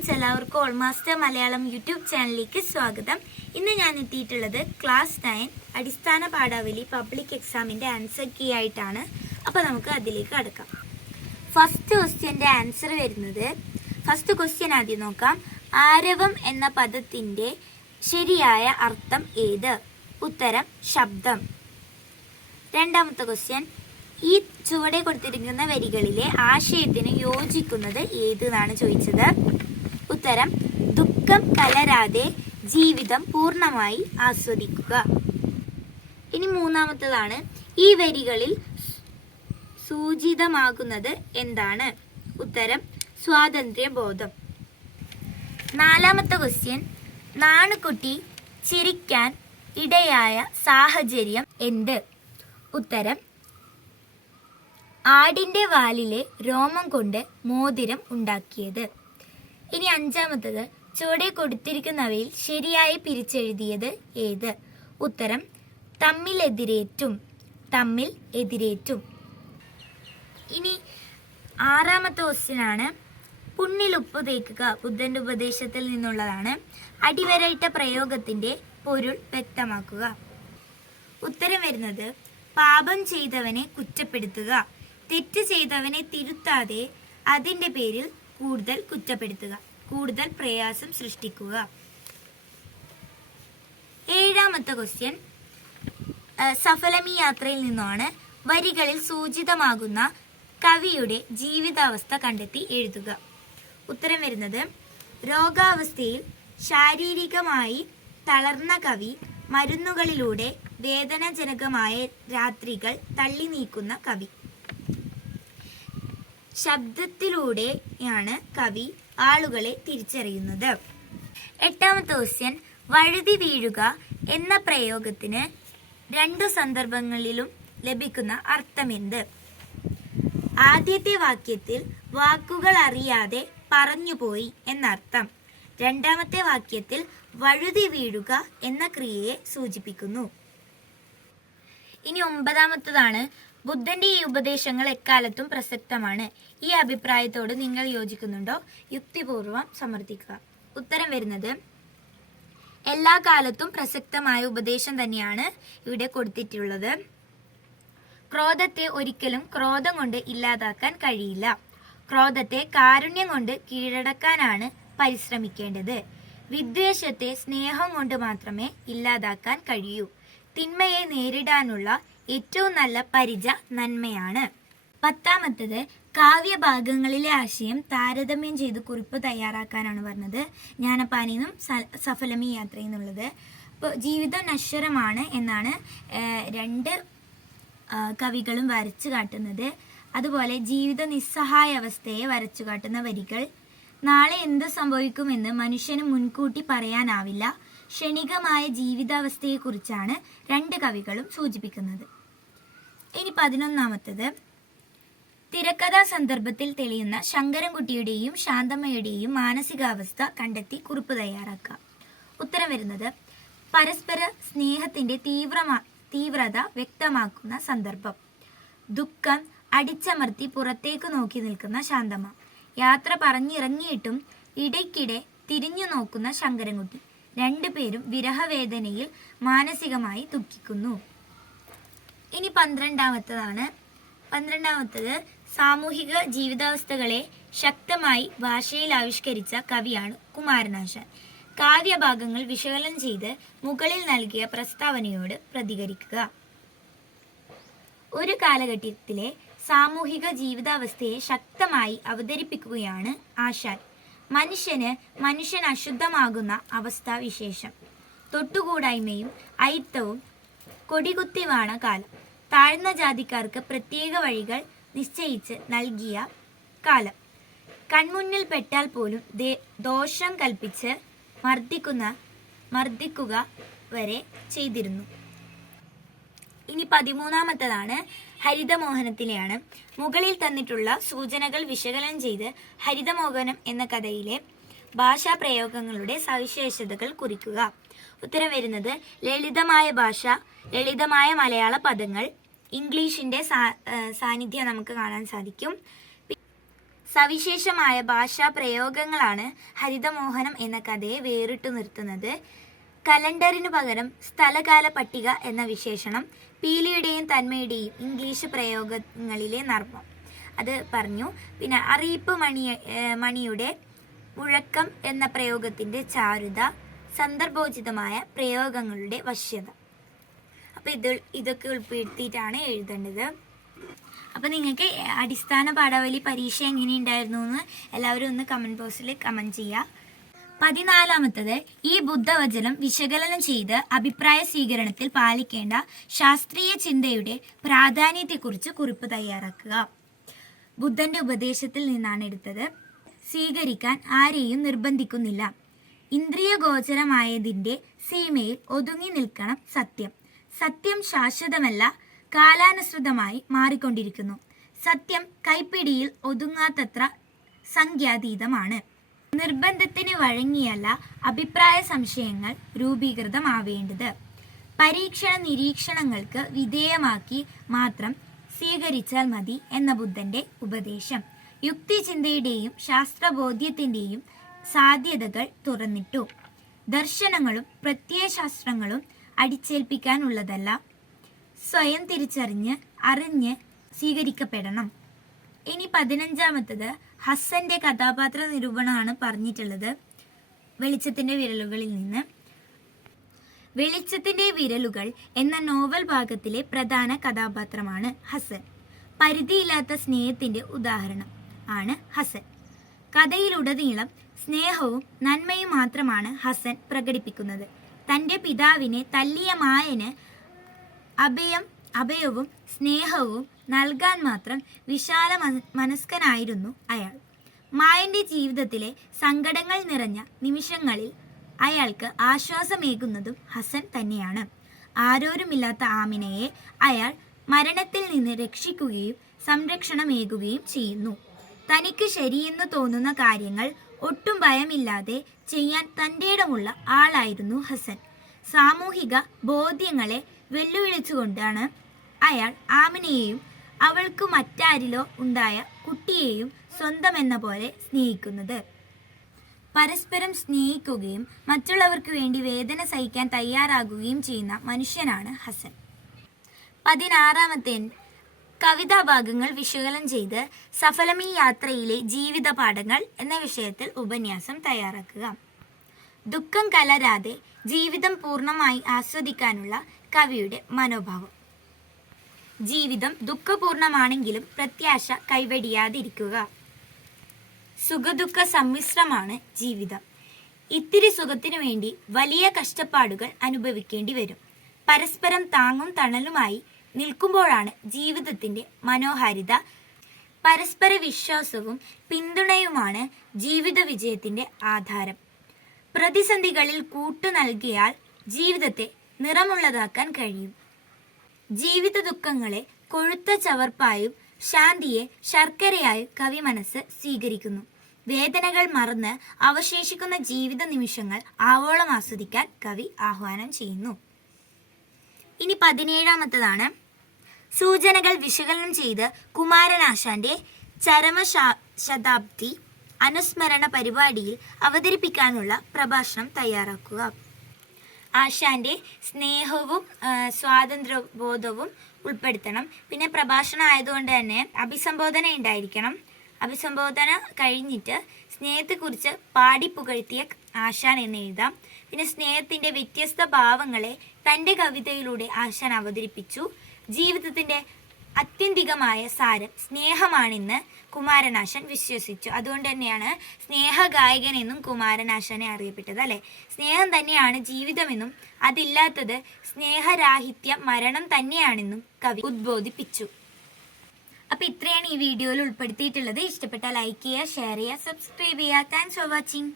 Friends, എല്ലാവർക്കും all master Malayalam YouTube ചാനലിലേക്ക് സ്വാഗതം. ഇന്ന് ഞാൻ എത്തിയിട്ടുള്ളത് ക്ലാസ് 9 അടിസ്ഥാന പാഠാവലി പബ്ലിക് എക്സാമിൻ്റെ ആൻസർ കീ ആയിട്ടാണ്. അപ്പോൾ നമുക്ക് അതിലേക്ക് കടക്കാം. ഫസ്റ്റ് ക്വസ്റ്റ്യൻ്റെ ആൻസർ വരുന്നത്, ഫസ്റ്റ് ക്വസ്റ്റ്യൻ ആദ്യം നോക്കാം. ആരവം എന്ന പദത്തിൻ്റെ ശരിയായ അർത്ഥം ഏത്? ഉത്തരം ശബ്ദം. രണ്ടാമത്തെ ക്വസ്റ്റ്യൻ, ഈ ചുവടെ കൊടുത്തിരിക്കുന്ന വരികളിലെ ആശയത്തിന് യോജിക്കുന്നത് ഏത് എന്നാണ് ചോദിച്ചത്. ഉത്തരം ദുഃഖം കലരാതെ ജീവിതം പൂർണ്ണമായി ആസ്വദിക്കുക. ഇനി മൂന്നാമത്തേതാണ്, ഈ വരികളിൽ സൂചിതമാകുന്നത് എന്താണ്? ഉത്തരം സ്വാതന്ത്ര്യബോധം. നാലാമത്തെ ക്വസ്റ്റ്യൻ, നാണുകുട്ടി ചിരിക്കാൻ ഇടയായ സാഹചര്യം എന്ത്? ഉത്തരം ആടിന്റെ വാലിലെ രോമം കൊണ്ട് മോതിരം ഉണ്ടാക്കിയത്. ഇനി അഞ്ചാമത്തത്, ചുവടെ കൊടുത്തിരിക്കുന്നവയിൽ ശരിയായി പിരിച്ചെഴുതിയത് ഏത്? ഉത്തരം തമ്മിൽ എതിരേറ്റും. ഇനി ആറാമത്തെ ക്വസ്റ്റ്യനാണ്, പുണ്ണിലുപ്പ് തേക്കുക ബുദ്ധന്റെ ഉപദേശത്തിൽ നിന്നുള്ളതാണ്. അടിവരയിട്ട പ്രയോഗത്തിന്റെ പൊരുൾ വ്യക്തമാക്കുക. ഉത്തരം വരുന്നത്, പാപം ചെയ്തവനെ കുറ്റപ്പെടുത്തുക, തെറ്റ് ചെയ്തവനെ തിരുത്താതെ അതിൻ്റെ പേരിൽ കൂടുതൽ കുറ്റപ്പെടുത്തുക, കൂടുതൽ പ്രയാസം സൃഷ്ടിക്കുക. ഏഴാമത്തെ ക്വസ്റ്റ്യൻ സഫലമീ യാത്രയിൽ നിന്നാണ്. വരികളിൽ സൂചിതമാകുന്ന കവിയുടെ ജീവിതാവസ്ഥ കണ്ടെത്തി എഴുതുക. ഉത്തരം വരുന്നത്, രോഗാവസ്ഥയിൽ ശാരീരികമായി തളർന്ന കവി മരുന്നുകളിലൂടെ വേദനാജനകമായ രാത്രികൾ തള്ളി നീക്കുന്ന കവി. ശബ്ദത്തിലൂടെയാണ് കവി ആളുകളെ തിരിച്ചറിയുന്നത്. എട്ടാമത്തെ ക്വസ്റ്റ്യൻ, വഴുതി വീഴുക എന്ന പ്രയോഗത്തിന് രണ്ടു സന്ദർഭങ്ങളിലും ലഭിക്കുന്ന അർത്ഥമെന്ത്? ആദ്യത്തെ വാക്യത്തിൽ വാക്കുകൾ അറിയാതെ പറഞ്ഞുപോയി എന്നർത്ഥം. രണ്ടാമത്തെ വാക്യത്തിൽ വഴുതി വീഴുക എന്ന ക്രിയയെ സൂചിപ്പിക്കുന്നു. ഇനി ഒമ്പതാമത്തതാണ്, ബുദ്ധന്റെ ഈ ഉപദേശങ്ങൾ എക്കാലത്തും പ്രസക്തമാണ്. ഈ അഭിപ്രായത്തോട് നിങ്ങൾ യോജിക്കുന്നുണ്ടോ? യുക്തിപൂർവം സമർത്ഥിക്കുക. ഉത്തരം വരുന്നത്, എല്ലാ കാലത്തും പ്രസക്തമായ ഉപദേശം തന്നെയാണ് ഇവിടെ കൊടുത്തിട്ടുള്ളത്. ക്രോധത്തെ ഒരിക്കലും ക്രോധം കൊണ്ട് ഇല്ലാതാക്കാൻ കഴിയില്ല. ക്രോധത്തെ കാരുണ്യം കൊണ്ട് കീഴടക്കാനാണ് പരിശ്രമിക്കേണ്ടത്. വിദ്വേഷത്തെ സ്നേഹം കൊണ്ട് മാത്രമേ ഇല്ലാതാക്കാൻ കഴിയൂ. തിന്മയെ നേരിടാനുള്ള ഏറ്റവും നല്ല പരിച നന്മയാണ്. പത്താമത്തത്, കാവ്യഭാഗങ്ങളിലെ ആശയം താരതമ്യം ചെയ്ത് കുറിപ്പ് തയ്യാറാക്കാനാണ് പറഞ്ഞത്. ജ്ഞാനപ്പാനിന്നും സഫലമീ യാത്രയിൽ നിന്നുള്ളത്. ഇപ്പോൾ ജീവിതം നശ്വരമാണ് എന്നാണ് രണ്ട് കവികളും വരച്ചു കാട്ടുന്നത്. അതുപോലെ ജീവിത നിസ്സഹായ അവസ്ഥയെ വരച്ചു കാട്ടുന്ന വരികൾ, നാളെ എന്ത് സംഭവിക്കുമെന്ന് മനുഷ്യന് മുൻകൂട്ടി പറയാനാവില്ല. ക്ഷണികമായ ജീവിതാവസ്ഥയെക്കുറിച്ചാണ് രണ്ട് കവികളും സൂചിപ്പിക്കുന്നത്. ഇനി 11ാമത്തത്, തിരക്കഥാ സന്ദർഭത്തിൽ തെളിയുന്ന ശങ്കരൻകുട്ടിയുടെയും ശാന്തമ്മയുടെയും മാനസികാവസ്ഥ കണ്ടെത്തി കുറിപ്പ് തയ്യാറാക്കുക. ഉത്തരം വരുന്നത്, പരസ്പര സ്നേഹത്തിന്റെ തീവ്രത വ്യക്തമാക്കുന്ന സന്ദർഭം. ദുഃഖം അടിച്ചമർത്തി പുറത്തേക്ക് നോക്കി നിൽക്കുന്ന ശാന്തമ്മ. യാത്ര പറഞ്ഞിറങ്ങിയിട്ടും ഇടയ്ക്കിടെ തിരിഞ്ഞു നോക്കുന്ന ശങ്കരൻകുട്ടി. രണ്ടുപേരും വിരഹവേദനയിൽ മാനസികമായി ദുഃഖിക്കുന്നു. ഇനി 12ാമത്തത്, സാമൂഹിക ജീവിതാവസ്ഥകളെ ശക്തമായി ഭാഷയിൽ ആവിഷ്കരിച്ച കവിയാണ് കുമാരനാശാൻ. കാവ്യഭാഗങ്ങൾ വിശകലനം ചെയ്ത് മുകളിൽ നൽകിയ പ്രസ്താവനയോട് പ്രതികരിക്കുക. ഒരു കാലഘട്ടത്തിലെ സാമൂഹിക ജീവിതാവസ്ഥയെ ശക്തമായി അവതരിപ്പിക്കുകയാണ് ആശാൻ. മനുഷ്യൻ അശുദ്ധമാകുന്ന അവസ്ഥാവിശേഷം. തൊട്ടുകൂടായ്മയും അയിത്തവും കൊടികുത്തി വാണ കാലം. താഴ്ന്ന ജാതിക്കാർക്ക് പ്രത്യേക വഴികൾ നിശ്ചയിച്ച് നൽകിയ കാലം. കൺമുന്നിൽ പെട്ടാൽ പോലും ദോഷം കൽപ്പിച്ച് മർദ്ദിക്കുക വരെ ചെയ്തിരുന്നു. ഇനി 13ാമത്തതാണ്, ഹരിതമോഹനത്തിലെയാണ്. മുകളിൽ തന്നിട്ടുള്ള സൂചനകൾ വിശകലനം ചെയ്ത് ഹരിതമോഹനം എന്ന കഥയിലെ ഭാഷാപ്രയോഗങ്ങളുടെ സവിശേഷതകൾ കുറിക്കുക. ഉത്തരം വരുന്നത്, ലളിതമായ ഭാഷ, ലളിതമായ മലയാള പദങ്ങൾ, ഇംഗ്ലീഷിൻ്റെ സാന്നിധ്യം നമുക്ക് കാണാൻ സാധിക്കും. സവിശേഷമായ ഭാഷാ പ്രയോഗങ്ങളാണ് ഹരിതമോഹനം എന്ന കഥയെ വേറിട്ടു നിർത്തുന്നത്. കലണ്ടറിനു പകരം സ്ഥലകാല പട്ടിക എന്ന വിശേഷണം പീലിയുടെയും തന്മയുടെയും ഇംഗ്ലീഷ് പ്രയോഗങ്ങളിലെ നർമ്മം അത് പറഞ്ഞു. പിന്നെ അറിയിപ്പ് മണിയുടെ മുഴക്കം എന്ന പ്രയോഗത്തിൻ്റെ ചാരുത, സന്ദർഭോചിതമായ പ്രയോഗങ്ങളുടെ വശ്യത. അപ്പോൾ ഇതൊക്കെ ഉൾപ്പെടുത്തിയിട്ടാണ് എഴുതേണ്ടത്. അപ്പോൾ നിങ്ങൾക്ക് അടിസ്ഥാന പാഠാവലി പരീക്ഷ എങ്ങനെയുണ്ടായിരുന്നു എന്ന് എല്ലാവരും ഒന്ന് കമൻറ്റ് ബോക്സിൽ കമൻറ്റ് ചെയ്യുക. 14 ഈ ബുദ്ധവചനം വിശകലനം ചെയ്ത് അഭിപ്രായ സ്വീകരണത്തിൽ പാലിക്കേണ്ട ശാസ്ത്രീയ ചിന്തയുടെ പ്രാധാന്യത്തെക്കുറിച്ച് കുറിപ്പ് തയ്യാറാക്കുക. ബുദ്ധന്റെ ഉപദേശത്തിൽ നിന്നാണ് എടുത്തത്. സ്വീകരിക്കാൻ ആരെയും നിർബന്ധിക്കുന്നില്ല. ഇന്ദ്രിയ ഗോചരമായതിൻ്റെ സീമയിൽ ഒതുങ്ങി നിൽക്കണം സത്യം. സത്യം ശാശ്വതമല്ല, കാലാനുസൃതമായി മാറിക്കൊണ്ടിരിക്കുന്നു. സത്യം കൈപ്പിടിയിൽ ഒതുങ്ങാത്തത്ര സംഖ്യാതീതമാണ്. നിർബന്ധത്തിന് വഴങ്ങിയല്ല അഭിപ്രായ സംശയങ്ങൾ രൂപീകൃതമാവേണ്ടത്. പരീക്ഷണ നിരീക്ഷണങ്ങൾക്ക് വിധേയമാക്കി മാത്രം സ്വീകരിച്ചാൽ മതി എന്ന ബുദ്ധന്റെ ഉപദേശം യുക്തിചിന്തയുടെയും ശാസ്ത്രബോധ്യത്തിൻ്റെയും സാധ്യതകൾ തുറന്നിട്ടു. ദർശനങ്ങളും പ്രത്യയശാസ്ത്രങ്ങളും അടിച്ചേൽപ്പിക്കാനുള്ളതല്ല, സ്വയം തിരിച്ചറിഞ്ഞ് അറിഞ്ഞ് സ്വീകരിക്കപ്പെടണം. ഇനി 15 ഹസ്സന്റെ കഥാപാത്ര നിരൂപണമാണ് പറഞ്ഞിട്ടുള്ളത്. വെളിച്ചത്തിന്റെ വിരലുകളിൽ നിന്ന്. വെളിച്ചത്തിന്റെ വിരലുകൾ എന്ന നോവൽ ഭാഗത്തിലെ പ്രധാന കഥാപാത്രമാണ് ഹസൻ. പരിധിയില്ലാത്ത സ്നേഹത്തിന്റെ ഉദാഹരണം ആണ് ഹസൻ. കഥയിലുടനീളം സ്നേഹവും നന്മയും മാത്രമാണ് ഹസൻ പ്രകടിപ്പിക്കുന്നത്. തൻ്റെ പിതാവിനെ തല്ലിയ മായന് അഭയവും സ്നേഹവും നൽകാൻ മാത്രം വിശാല മനസ്കനായിരുന്നു അയാൾ. മായന്റെ ജീവിതത്തിലെ സങ്കടങ്ങൾ നിറഞ്ഞ നിമിഷങ്ങളിൽ അയാൾക്ക് ആശ്വാസമേകുന്നതും ഹസൻ തന്നെയാണ്. ആരോരുമില്ലാത്ത ആമിനയെ അയാൾ മരണത്തിൽ നിന്ന് രക്ഷിക്കുകയും സംരക്ഷണമേകുകയും ചെയ്യുന്നു. തനിക്ക് ശരിയെന്ന് തോന്നുന്ന കാര്യങ്ങൾ ഒട്ടും ഭയമില്ലാതെ ചെയ്യാൻ തൻ്റെയിടമുള്ള ആളായിരുന്നു ഹസൻ. സാമൂഹിക ബോധ്യങ്ങളെ വെല്ലുവിളിച്ചുകൊണ്ടാണ് അയാൾ ആമിനയെയും അവൾക്ക് മറ്റാരിലോ ഉണ്ടായ കുട്ടിയെയും സ്വന്തമെന്ന പോലെ സ്നേഹിക്കുന്നത്. പരസ്പരം സ്നേഹിക്കുകയും മറ്റുള്ളവർക്ക് വേണ്ടി വേദന സഹിക്കാൻ തയ്യാറാകുകയും ചെയ്യുന്ന മനുഷ്യനാണ് ഹസൻ. 16 കവിതാഭാഗങ്ങൾ വിശകലനം ചെയ്ത് സഫലമീ യാത്രയിലെ ജീവിത പാഠങ്ങൾ എന്ന വിഷയത്തിൽ ഉപന്യാസം തയ്യാറാക്കുക. ദുഃഖം കലരാതെ ജീവിതം പൂർണ്ണമായി ആസ്വദിക്കാനുള്ള കവിയുടെ മനോഭാവം. ജീവിതം ദുഃഖപൂർണമാണെങ്കിലും പ്രത്യാശ കൈവെടിയാതിരിക്കുക. സുഖദുഃഖ സമ്മിശ്രമാണ് ജീവിതം. ഇത്തിരി സുഖത്തിനു വേണ്ടി വലിയ കഷ്ടപ്പാടുകൾ അനുഭവിക്കേണ്ടി വരും. പരസ്പരം താങ്ങും തണലുമായി നിൽക്കുമ്പോഴാണ് ജീവിതത്തിന്റെ മനോഹാരിത. പരസ്പര വിശ്വാസവും പിന്തുണയുമാണ് ജീവിത വിജയത്തിന്റെ ആധാരം. പ്രതിസന്ധികളിൽ കൂട്ടു നൽകിയാൽ ജീവിതത്തെ നിറമുള്ളതാക്കാൻ കഴിയും. ജീവിത ദുഃഖങ്ങളെ കൊഴുത്ത ചവർപ്പായും ശാന്തിയെ ശർക്കരയായും കവി മനസ്സ് സ്വീകരിക്കുന്നു. വേദനകൾ മറന്ന് അവശേഷിക്കുന്ന ജീവിത നിമിഷങ്ങൾ ആവോളം ആസ്വദിക്കാൻ കവി ആഹ്വാനം ചെയ്യുന്നു. ഇനി 17 സൂചനകൾ വിശകലനം ചെയ്ത് കുമാരനാശാന്റെ ചരമശതാബ്ദി അനുസ്മരണ പരിപാടിയിൽ അവതരിപ്പിക്കാനുള്ള പ്രഭാഷണം തയ്യാറാക്കുക. ആശാന്റെ സ്നേഹവും സ്വാതന്ത്ര്യബോധവും ഉൾപ്പെടുത്തണം. പിന്നെ പ്രഭാഷണം ആയതുകൊണ്ട് തന്നെ അഭിസംബോധന ഉണ്ടായിരിക്കണം. അഭിസംബോധന കഴിഞ്ഞിട്ട് സ്നേഹത്തെക്കുറിച്ച് പാടിപ്പുകഴ്ത്തിയ ആശാൻ എന്ന് എഴുതാം. പിന്നെ സ്നേഹത്തിന്റെ വ്യത്യസ്ത ഭാവങ്ങളെ തൻ്റെ കവിതയിലൂടെ ആശാൻ അവതരിപ്പിച്ചു. ജീവിതത്തിന്റെ ആത്യന്തികമായ സാരം സ്നേഹമാണെന്ന് കുമാരനാശാൻ വിശ്വസിച്ചു. അതുകൊണ്ട് തന്നെയാണ് സ്നേഹഗായകൻ എന്നും കുമാരനാശാനെ അറിയപ്പെട്ടത്, അല്ലെ? സ്നേഹം തന്നെയാണ് ജീവിതമെന്നും അതില്ലാത്തത് സ്നേഹരാഹിത്യ മരണം തന്നെയാണെന്നും കവി ഉദ്ബോധിപ്പിച്ചു. അപ്പൊ ഇത്രയാണ് ഈ വീഡിയോയിൽ ഉൾപ്പെടുത്തിയിട്ടുള്ളത്. ഇഷ്ടപ്പെട്ടാൽ ലൈക്ക് ചെയ്യുക, ഷെയർ ചെയ്യുക, സബ്സ്ക്രൈബ് ചെയ്യുക. Thanks for watching.